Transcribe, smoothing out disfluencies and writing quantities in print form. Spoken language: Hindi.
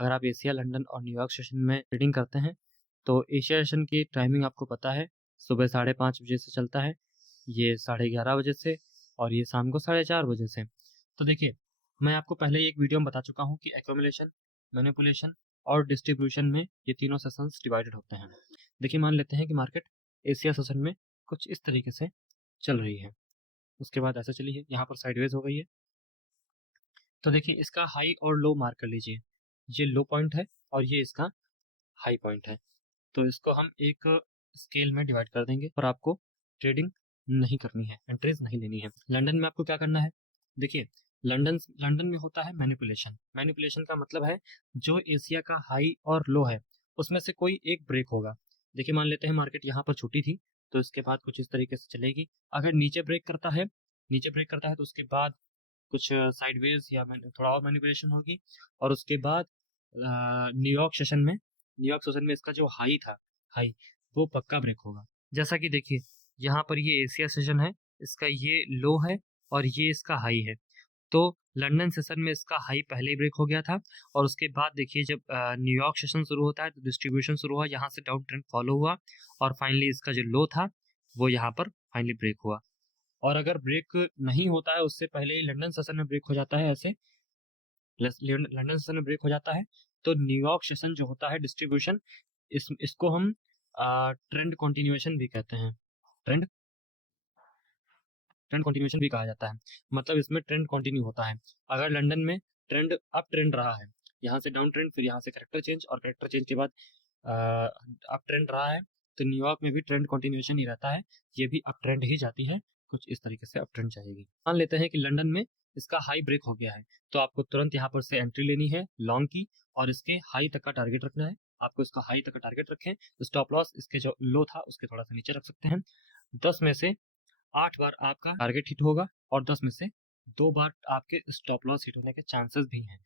अगर आप एशिया, लंदन और न्यूयॉर्क सेशन में ट्रेडिंग करते हैं तो एशिया सेशन की टाइमिंग आपको पता है, सुबह 5:30 बजे से चलता है, ये 11:30 बजे से, और ये शाम को 4:30 बजे से। तो देखिए, मैं आपको पहले ही एक वीडियो में बता चुका हूँ कि एक्यूमुलेशन, मैनिपुलेशन और डिस्ट्रीब्यूशन में ये तीनों सेशंस डिवाइडेड होते हैं। देखिए, मान लेते हैं कि मार्केट एशिया सेशन में कुछ इस तरीके से चल रही है, उसके बाद ऐसे चली है, यहाँ पर साइडवेज हो गई है। तो देखिए, इसका हाई और लो मार्क कर लीजिए, ये लो पॉइंट है और ये इसका हाई पॉइंट है। तो इसको हम एक स्केल में डिवाइड कर देंगे और आपको ट्रेडिंग नहीं करनी है, एंट्रीज नहीं लेनी है। लंदन में आपको क्या करना है? देखिए, लंदन लंदन में होता है मैनिपुलेशन। मैनिपुलेशन का मतलब है जो एशिया का हाई और लो है उसमें से कोई एक ब्रेक होगा। देखिए, मान लेते हैं मार्केट यहाँ पर छुट्टी थी, तो इसके बाद कुछ इस तरीके से चलेगी। अगर नीचे ब्रेक करता है, तो उसके बाद कुछ साइडवेज या थोड़ा और मैनिपुलेशन होगी, और उसके बाद न्यूयॉर्क सेशन में इसका जो हाई था, हाई, वो पक्का ब्रेक होगा। जैसा कि देखिए, यहाँ पर ये एशिया सेशन है, इसका ये लो है और ये इसका हाई है। तो लंदन सेशन में इसका हाई पहले ही ब्रेक हो गया था, और उसके बाद देखिए जब न्यूयॉर्क सेशन शुरू होता है तो डिस्ट्रीब्यूशन शुरू हुआ, यहाँ से डाउन ट्रेंड फॉलो हुआ, और फाइनली इसका जो लो था वो यहाँ पर फाइनली ब्रेक हुआ। और अगर ब्रेक नहीं होता है, उससे पहले ही लंदन सेशन में ब्रेक हो जाता है, ऐसे लंदन सेशन में ब्रेक हो जाता है, तो न्यूयॉर्क सेशन जो होता है डिस्ट्रीब्यूशन, इसको हम ट्रेंड कंटिन्यूएशन भी कहते हैं। ट्रेंड ट्रेंड कंटिन्यूएशन भी कहा जाता है, मतलब इसमें ट्रेंड कंटिन्यू होता है। अगर लंदन में ट्रेंड अप ट्रेंड रहा है, यहाँ से डाउन ट्रेंड, फिर यहाँ से करेक्टर चेंज, और करेक्टर चेंज के बाद अप ट्रेंड रहा है, तो न्यूयॉर्क में भी ट्रेंड कंटिन्यूएशन ही रहता है, ये भी अप ट्रेंड ही जाती है, कुछ इस तरीके से अप ट्रेंड जाएगी। मान लेते हैं कि लंदन में इसका हाई ब्रेक हो गया है, तो आपको तुरंत यहाँ पर से एंट्री लेनी है लॉन्ग की, और इसके हाई तक का टारगेट रखना है। आपको इसका हाई तक का टारगेट रखें, स्टॉप लॉस इसके जो लो था उसके थोड़ा सा नीचे रख सकते हैं। 10 में से 8 बार आपका टारगेट हिट होगा, और 10 में से 2 बार आपके स्टॉप लॉस हिट होने के चांसेस भी हैं।